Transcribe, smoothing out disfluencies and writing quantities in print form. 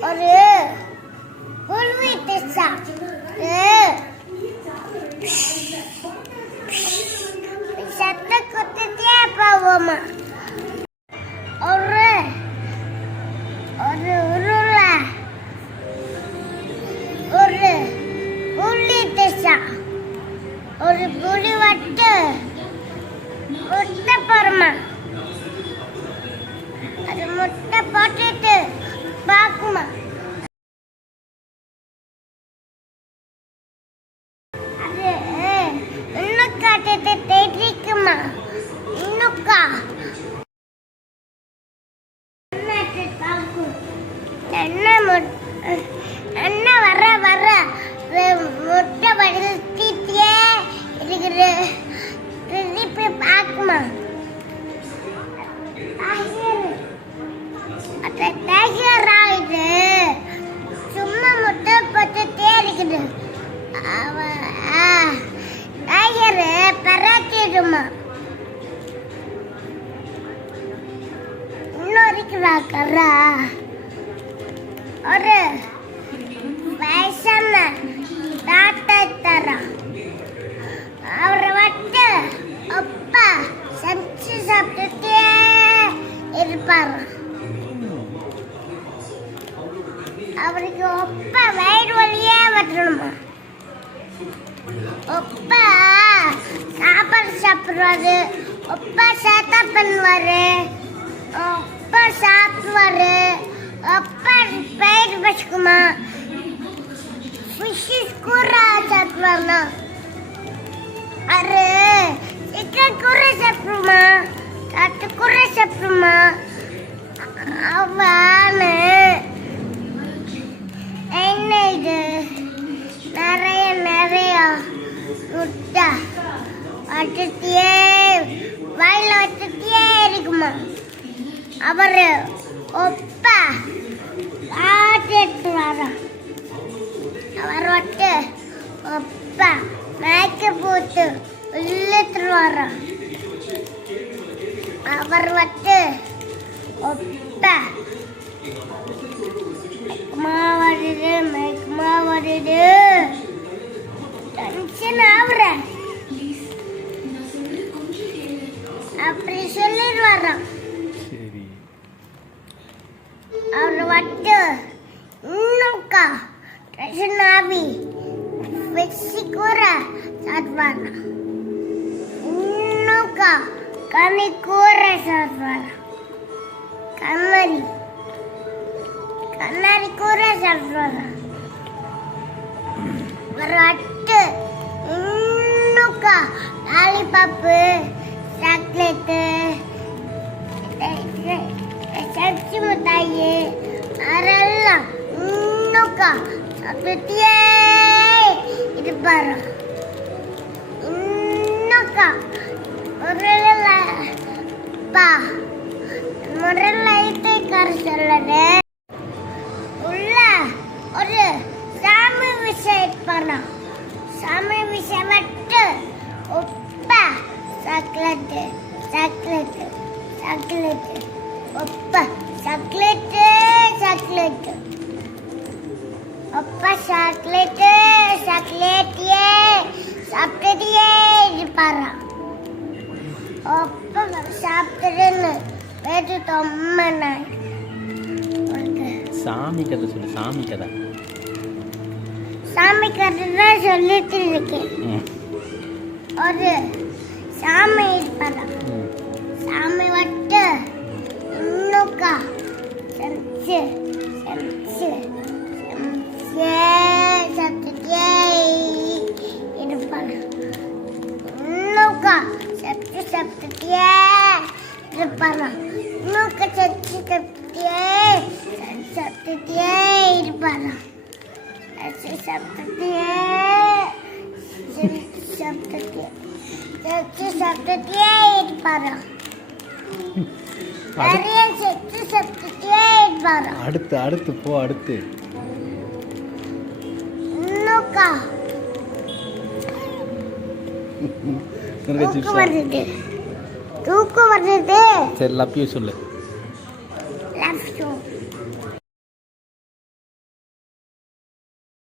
ஒரு குருவி திசா சத்த குத்திட்டே போவோமா ஒரு ஒரு உருள ஒரு புள்ளி திசா ஒரு புலி வட்டு முட்டை போடுமா அது முட்டை போட்டுட்டு பாக்குமா அது இன்னும் காட்டுட்டு தெரிக்குமா இன்னுக்கா என்ன வர வர முட்டை வடிச்சிட்டே இருக்கிற திருப்பி பாக்குமா சும்மா முட்டை போட்டுட்டே இருக்குது பராட்டிடுமா இன்னும் இருக்கிறா கரா ஒரு வயசான டாக்டர் தரா அவரை வட்டு அப்பா சமைச்சு சாப்பிட்டுட்டே இருப்பாரு அவருக்கு ஒப்பா வயிறு வழியே வரணுமா ஒப்பா சாப்பாடு சாப்பிடுவாரு ஒப்பா சேட்டா பண்ணுவாரு ஒப்பா சாப்பிடுவாரு ஒப்பா பயிர் வச்சுக்குமா ஃபிஷ் கூரை சாப்பிடுவாங்க அது சிக்கன் கூரை சாப்பிடுமா தட்டு கூரை சாப்பிடுமா அவனு என்ன இது நிறைய நிறைய முட்டை வச்சுட்டே வாயில வச்சுட்டே இருக்குமா அவரு ஒப்பா ஆட்டு எடுத்து வர அவர் வட்டு ஒப்பா மேய்க்க போட்டு இழுத்துட்டு வர அவர் வட்டு ஒப்பா வருது மேய்க்குமா வருது டென்ஷன் ஆகுற அப்படி சொல்லிட்டு வர்றான் அவர் வட்டு இன்னும்க்கா டென்ஷன் ஆகி வெச்சி கூற சாப்பிடுவாங்க இன்னும்க்கா கனி கூற சாப்பிடுவாங்க கண்ணாடி கண்ணாடி கூற சாப்பிடுவாங்க ஒரு வட்டு இன்னும்க்கா லாலிபாப்பு சாக்லேட்டு சச்சி மிட்டாயி அதெல்லாம் இன்னும்க்கா சாப்பிட்டுட்டே இருப்பாரு இன்னும்க்கா முரலைத்தை கரு சொல்லது உள்ள ஒரு சாமி விஷயம் பண்ணா சாமி விஷயம் மட்டு உப்பா சாக்லேட்டு சாக்லேட்டு சாக்லேட்டு உப்பா சாக்லேட்டு சாக்லேட்டு உப்பா சாக்லேட்டு சாக்லேட்டியே சாப்பிட்டுட்டே இருப்பாரா ஒப்ப சாப்பிட்டுன்னு பேட்டு ரொம்ப நாள் சாமி கதை சொல்லு சாமி கதை சாமி கதை தான் சொல்லிட்டு இருக்கேன் ஒரு சாமி இருப்பாரா சாமி வட்டு இன்னுக்கா செஞ்சு செஞ்சு செஞ்சே சாப்பிட்டுட்டே இருப்பாங்க இன்னுக்கா செஞ்சு சாப்பிட்டுட்டே இருப்பாங்க இன்னுக்கா செஞ்சு சாப்பிட்டுட்டே இருப்பாங்க சாப்பிட்டுட்டே இருப்பாரு நிறைய செத்து சாப்பிட்டுட்டே இருப்பாரு அடுத்து அடுத்து போ அடுத்து இன்னுக்கா தூக்கம் வருது சரி லவ் யூ சொல்லு லவ் யூ